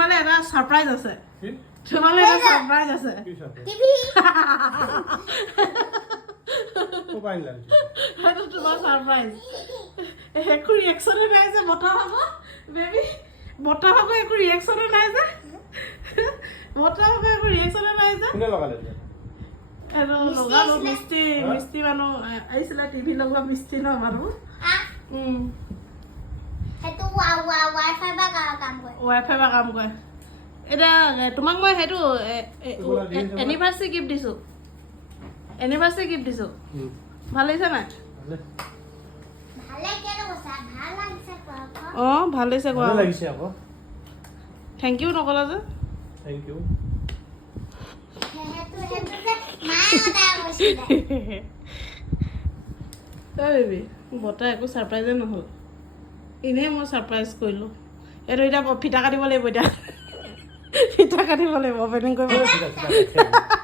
তোমালে এটা সারপ্রাইজ আছে তোমালে এটা সারপ্রাইজ আছে টিভি মোবাইল লাগছে এটা তোমার সারপ্রাইজ একো রিঅ্যাকশনে নাই যে বটা ভাগো বেবি বটা ভাগো একো রিঅ্যাকশনে নাই যে বটা ভাগো একো ৰিয়েকশ্যনে নাই যে কোনে লগালে আৰু লগালো মিষ্টি মানুহ আহিছিলে টিভি লগোৱা মিষ্টি ন মানুহ সেইটো ৱাইফাই বা কাম কৰে ৱাইফাই বা কাম কৰে এটা তোমাক মই সেইটো এনিভাৰ্চাৰী গিফ্ট দিছো এনিভাৰ্চাৰী গিফ্ট দিছো ভাল লাগিছে নাই ভালে কেনে কৈছা ভাল লাগিছে কোৱা অঁ ভাল লাগিছে কোৱা ভালে লাগিছে আকৌ থেংক ইউ নকলা যে থ্যাংক ইউ সেইটো যে মায়ে অৰ্ডাৰ কৰিছিলে তই বেবি বটা একো ছাৰপ্ৰাইজে নহ'ল এনেই মই ছাৰপ্ৰাইজ কৰিলোঁ এইটো এতিয়া ফিটা কাটিব লাগিব এতিয়া ফিটা কাটিব লাগিব অপেনিং কৰিব ঠিক আছে